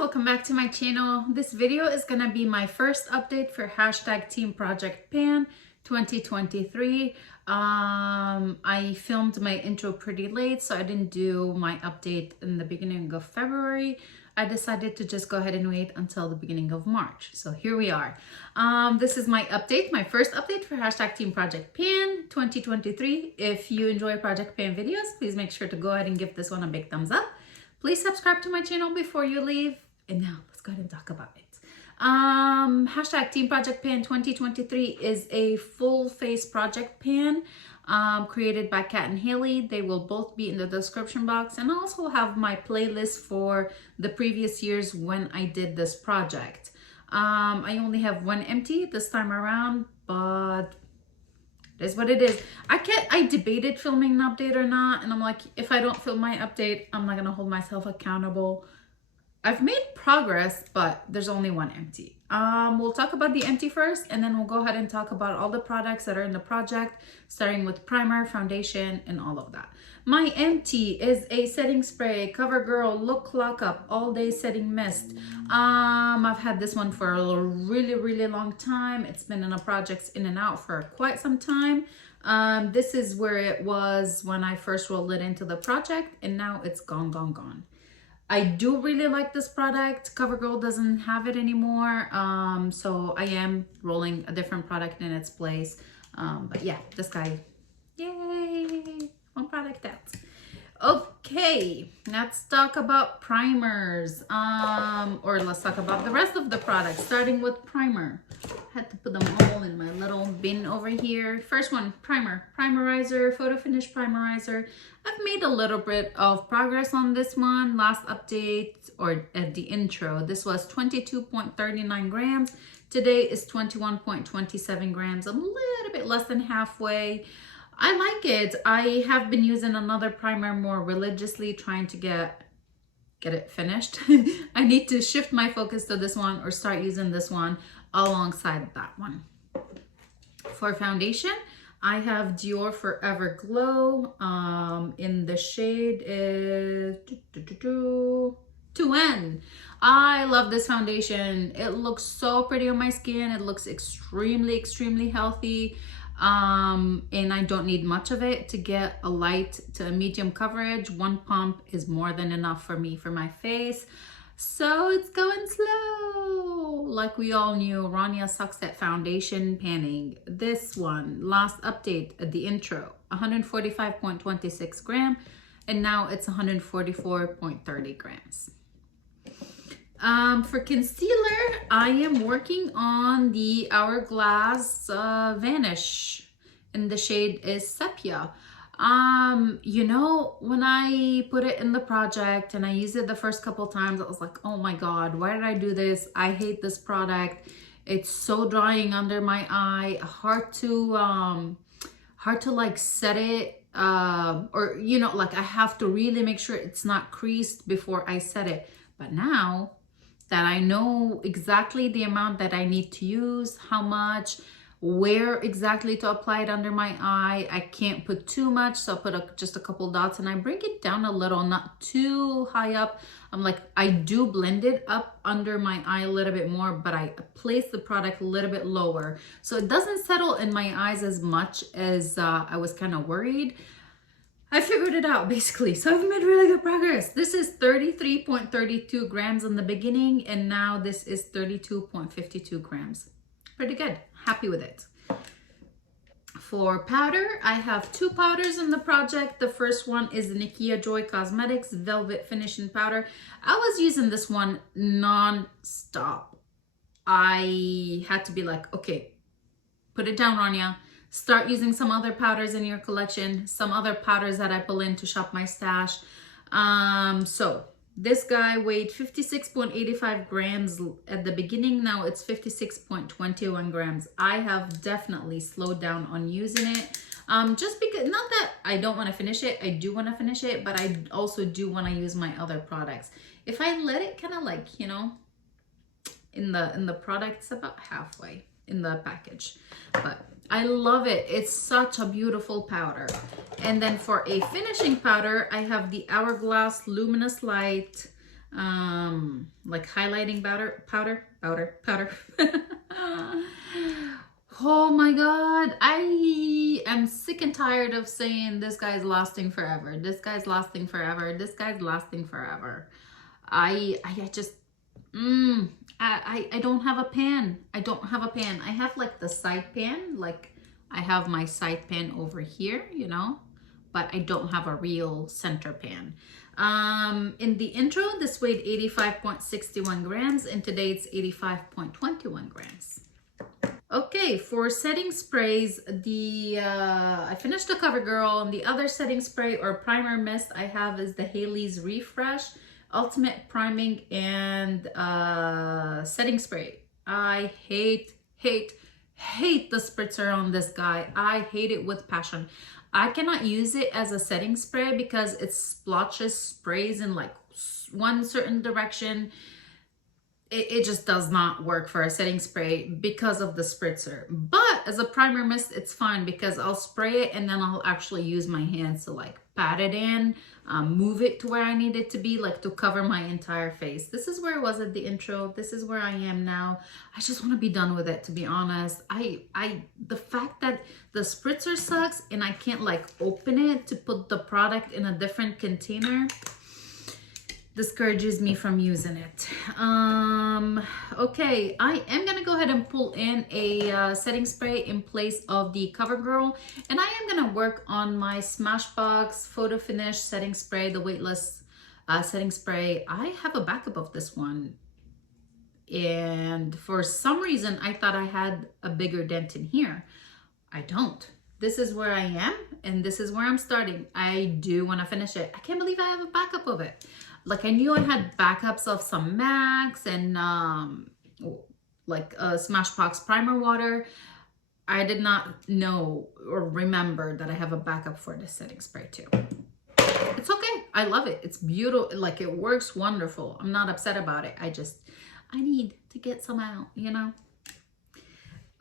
welcome back to my channel. This video is gonna be my first update for hashtag Team Project Pan 2023. I filmed my intro pretty late, so I didn't do my update in the beginning of February. I decided to just go ahead and wait until the beginning of March. So here we are. This is my update, my first update for hashtag Team Project Pan 2023. If you enjoy Project Pan videos, please make sure to go ahead and give this one a big thumbs up. Please subscribe to my channel before you leave. And now let's go ahead and talk about it. Hashtag Team Project Pan 2023 is a full face project pan created by Kat and Haley. They will both be in the description box, and I also have my playlist for the previous years when I did this project. I only have one empty this time around, but it is what it is. I debated filming an update or not, and I'm like, if I don't film my update, I'm not gonna hold myself accountable. I've made progress, but there's only one empty. We'll talk about the empty first, and then we'll go ahead and talk about all the products that are in the project, starting with primer, foundation, and all of that. My empty is a setting spray, CoverGirl Look Lock Up All Day Setting Mist. I've had this one for a really long time. It's been in the projects in and out for quite some time. This is where it was when I first rolled it into the project, and now it's gone. I do really like this product. CoverGirl doesn't have it anymore, so I am rolling a different product in its place. But yeah, this guy, yay, one product out. Okay, let's talk about primers, or let's talk about the rest of the products, starting with primer. I had to put them all in my little bin over here. First one, primer, primerizer, photo finish primerizer. I've made a little bit of progress on this one. Last update, or at the intro, this was 22.39 grams. Today is 21.27 grams, a little bit less than halfway. I like it. I have been using another primer more religiously, trying to get it finished. I need to shift my focus to this one or start using this one alongside that one. For foundation, I have Dior Forever Glow in the shade is 2N. I love this foundation. It looks so pretty on my skin. It looks extremely healthy. And I don't need much of it to get a light to a medium coverage. One pump is more than enough for me for my face. So it's going slow. Like we all knew, Rania sucks at foundation panning. This one, last update at the intro, 145.26 gram, and now it's 144.30 grams. For concealer, I am working on the Hourglass Vanish, and the shade is Sepia. You know, when I put it in the project and I used it the first couple times, I was like, oh my god, why did I do this? I hate this product. It's so drying under my eye, hard to like set it, or you know, like I have to really make sure it's not creased before I set it. But now that I know exactly the amount that I need to use, how much, where exactly to apply it under my eye, I can't put too much, so I put just a couple dots, and I bring it down a little, not too high up. I'm like, I do blend it up under my eye a little bit more, but I place the product a little bit lower, so it doesn't settle in my eyes as much as I was kind of worried. I figured it out basically, so I've made really good progress. This is 33.32 grams in the beginning, and now this is 32.52 grams. Pretty good, happy with it. For powder, I have two powders in the project. The first one is the Nikia Joy Cosmetics Velvet Finishing Powder. I was using this one non-stop. I had to be like, okay, put it down, Rania. Start using some other powders in your collection, some other powders that I pull in to shop my stash. So this guy weighed 56.85 grams at the beginning. Now it's 56.21 grams. I have definitely slowed down on using it. Just because, not that I don't want to finish it, I do want to finish it, but I also do want to use my other products. If I let it kind of like, you know, in the product, it's about halfway in the package, but I love it. It's such a beautiful powder. And then for a finishing powder, I have the Hourglass Luminous Light like highlighting powder. Oh my god, I am sick and tired of saying this guy's lasting forever. This guy's lasting forever. This guy's lasting forever. I just I don't have a pan. I don't have a pan. I have like the side pan, like I have my side pan over here, you know, but I don't have a real center pan. In the intro, this weighed 85.61 grams, and today it's 85.21 grams. Okay, for setting sprays, I finished the CoverGirl, and the other setting spray or primer mist I have is the Haley's Refresh Ultimate Priming and Setting Spray. I hate the spritzer on this guy. I hate it with passion. I cannot use it as a setting spray because it splotches sprays in like one certain direction. It just does not work for a setting spray because of the spritzer. But as a primer mist, it's fine because I'll spray it and then I'll actually use my hands to like pat it in, move it to where I need it to be, like to cover my entire face. This is where I was at the intro. This is where I am now. I just want to be done with it, to be honest. The fact that the spritzer sucks and I can't like open it to put the product in a different container discourages me from using it. Okay, I am gonna go ahead and pull in a setting spray in place of the CoverGirl, and I am gonna work on my Smashbox Photo Finish setting spray, the weightless setting spray. I have a backup of this one, and for some reason I thought I had a bigger dent in here. I don't. This is where I am, and this is where I'm starting. I do want to finish it. I can't believe I have a backup of it. Like, I knew I had backups of some MACs and like Smashbox primer water. I did not know or remember that I have a backup for this setting spray too. It's okay. I love it. It's beautiful. Like, it works wonderful. I'm not upset about it. I need to get some out, you know?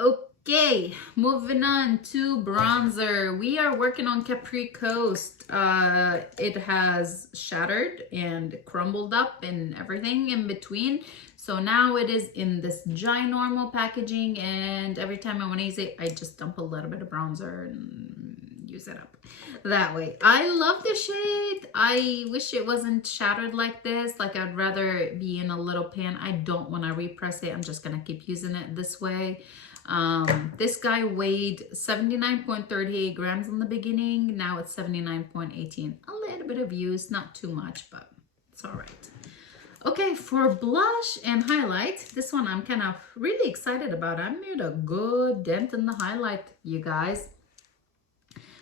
Okay, moving on to bronzer. We are working on Capri Coast. It has shattered and crumbled up and everything in between. So now it is in this ginormal packaging, and every time I want to use it, I just dump a little bit of bronzer and use it up that way. I love the shade. I wish it wasn't shattered like this. Like, I'd rather it be in a little pan. I don't want to repress it. I'm just going to keep using it this way. This guy weighed 79.38 grams in the beginning. Now it's 79.18. A little bit of use, not too much, but it's all right. Okay, for blush and highlight, this one I'm kind of really excited about. I made a good dent in the highlight, you guys.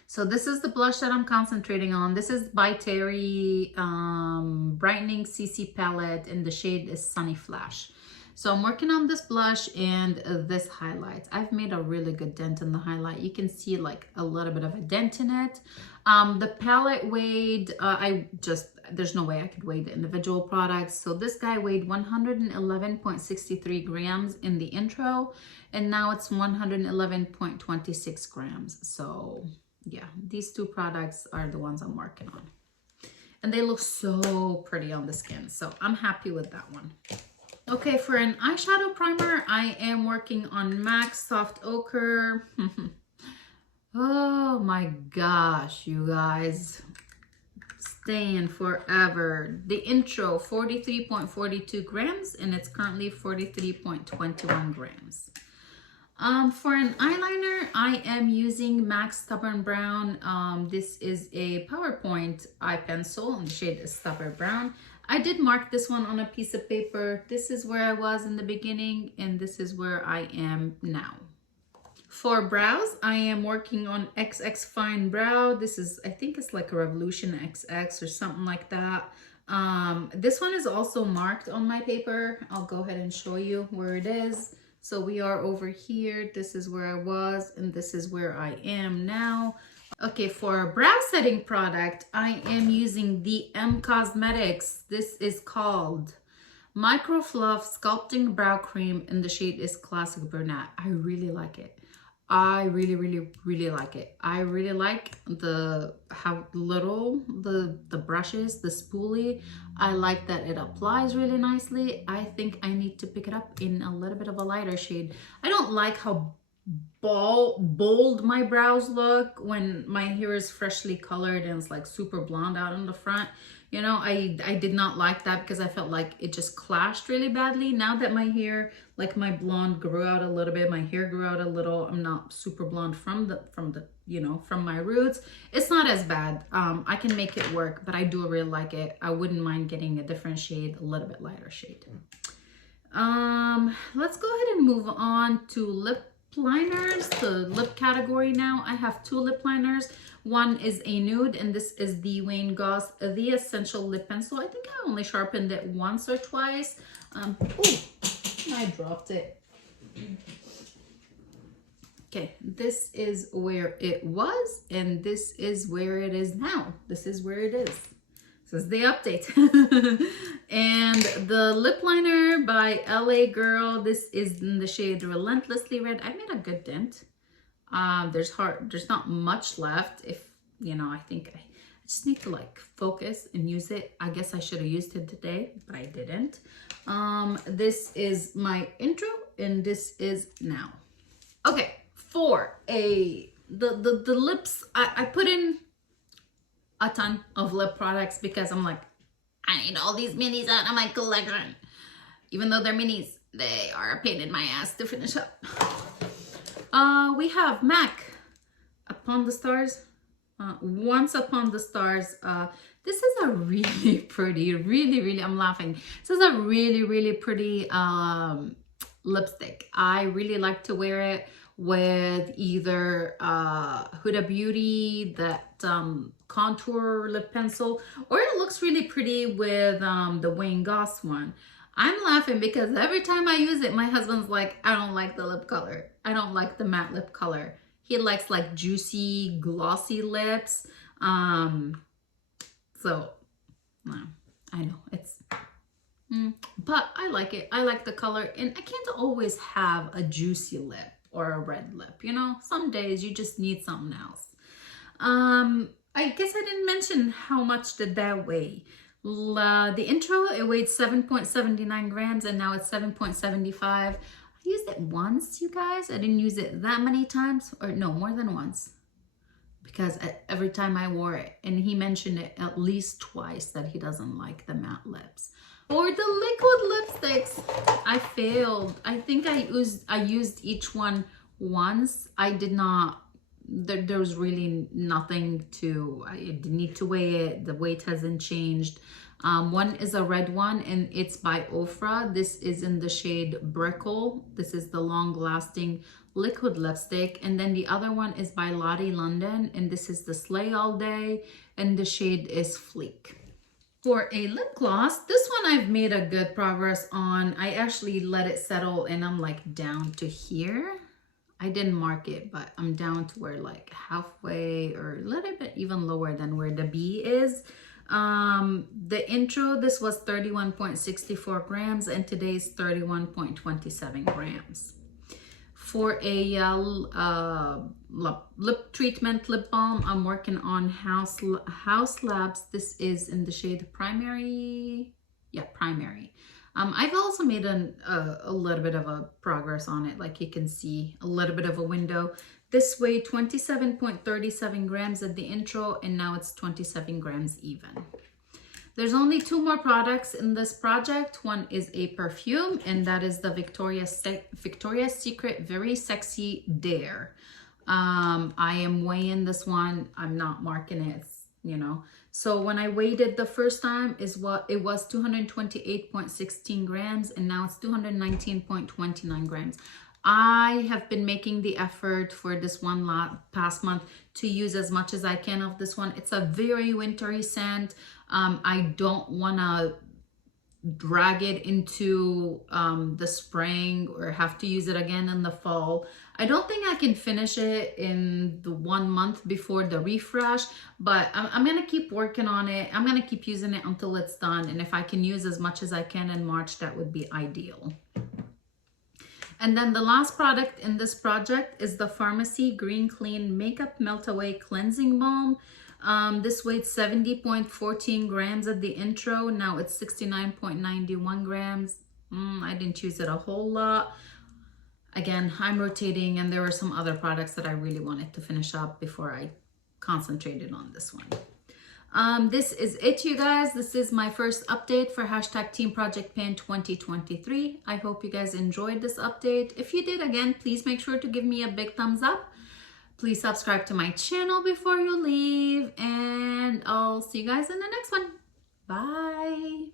So this is the blush that I'm concentrating on. This is by Terry Brightening CC Palette, and the shade is Sunny Flash. So I'm working on this blush and this highlight. I've made a really good dent in the highlight. You can see like a little bit of a dent in it. The palette weighed, there's no way I could weigh the individual products. So this guy weighed 111.63 grams in the intro, and now it's 111.26 grams. So yeah, these two products are the ones I'm working on. And they look so pretty on the skin. So I'm happy with that one. Okay, for an eyeshadow primer, I am working on MAC Soft Ochre. Oh my gosh, you guys. Staying forever. The intro, 43.42 grams, and it's currently 43.21 grams. For an eyeliner, I am using MAC Stubborn Brown. This is a PowerPoint eye pencil, and the shade is Stubborn Brown. I did mark this one on a piece of paper. This is where I was in the beginning, and this is where I am now. For brows, I am working on XX Fine Brow. This is, I think it's like a Revolution XX or something like that. This one is also marked on my paper. I'll go ahead and show you where it is. So we are over here. This is where I was, and this is where I am now. Okay, for a brow setting product, I am using the M Cosmetics. This is called Micro Fluff Sculpting Brow Cream, and the shade is Classic Brunette. I really like it. I really like it. I really like how little the brush is, the spoolie. I like that it applies really nicely. I think I need to pick it up in a little bit of a lighter shade. I don't like how bold my brows look when my hair is freshly colored and it's like super blonde out in the front. You know, I did not like that because I felt like it just clashed really badly. Now that my hair, like my blonde grew out a little bit, my hair grew out a little, I'm not super blonde from the you know, from my roots. It's not as bad. I can make it work, but I do really like it. I wouldn't mind getting a different shade, a little bit lighter shade. Let's go ahead and move on to lip liners, the lip category now. I have two lip liners. One is a nude, and this is the Wayne Goss The Essential Lip Pencil. I think I only sharpened it once or twice. Oh, I dropped it. Okay, this is where it was, and this is where it is now. This is where it is. This is the update. And the lip liner by LA Girl, this is in the shade Relentlessly Red. I made a good dent. There's not much left. If, you know, I think I just need to like focus and use it. I guess I should have used it today, but I didn't. This is my intro, and this is now. Okay, for the lips, I put in a ton of lip products because I'm like, I need all these minis out of my collection. Even though they're minis, they are a pain in my ass to finish up. We have MAC Upon the Stars, Once Upon the Stars. This is a really pretty, really, I'm laughing. This is a really pretty lipstick. I really like to wear it with either Huda Beauty, that contour lip pencil, or it looks really pretty with the Wayne Goss one. I'm laughing because every time I use it, my husband's like, I don't like the lip color. I don't like the matte lip color. He likes like juicy, glossy lips. So, no, I know it's, but I like it. I like the color, and I can't always have a juicy lip or a red lip, you know? Some days you just need something else. I guess I didn't mention how much did that weigh. The intro, it weighed 7.79 grams, and now it's 7.75. I used it once, you guys. I didn't use it that many times, or no, more than once, because every time I wore it, and he mentioned it at least twice that he doesn't like the matte lips. For the liquid lipsticks, I failed. I think I used each one once. I did not, there was really nothing to, I didn't need to weigh it. The weight hasn't changed. One is a red one, and it's by Ofra. This is in the shade Brickle. This is the long-lasting liquid lipstick. And then the other one is by Lottie London, and this is the Slay All Day, and the shade is Fleek. For a lip gloss, this one I've made a good progress on. I actually let it settle, and I'm like down to here. I didn't mark it, but I'm down to where like halfway or a little bit even lower than where the B is. The intro, this was 31.64 grams, and today's 31.27 grams. For a lip treatment lip balm, I'm working on House Labs. This is in the shade Primary. Yeah, Primary. I've also made a little bit of a progress on it. Like you can see a little bit of a window. This weighed 27.37 grams at the intro, and now it's 27 grams even. There's only two more products in this project. One is a perfume, and that is the Victoria's Secret Very Sexy Dare. I am weighing this one. I'm not marking it, you know. So when I weighed it the first time, it was 228.16 grams, and now it's 219.29 grams. I have been making the effort for this one past month to use as much as I can of this one. It's a very wintry scent. I don't want to drag it into the spring or have to use it again in the fall. I don't think I can finish it in the 1 month before the refresh, but I'm going to keep working on it. I'm going to keep using it until it's done. And if I can use as much as I can in March, that would be ideal. And then the last product in this project is the Pharmacy Green Clean Makeup Melt Away Cleansing Balm. This weighed 70.14 grams at the intro. Now it's 69.91 grams. I didn't use it a whole lot. Again, I'm rotating, and there were some other products that I really wanted to finish up before I concentrated on this one. This is it, you guys. This is my first update for hashtag Team Project Pan 2023. I hope you guys enjoyed this update. If you did, again, please make sure to give me a big thumbs up. Please subscribe to my channel before you leave, and I'll see you guys in the next one. Bye.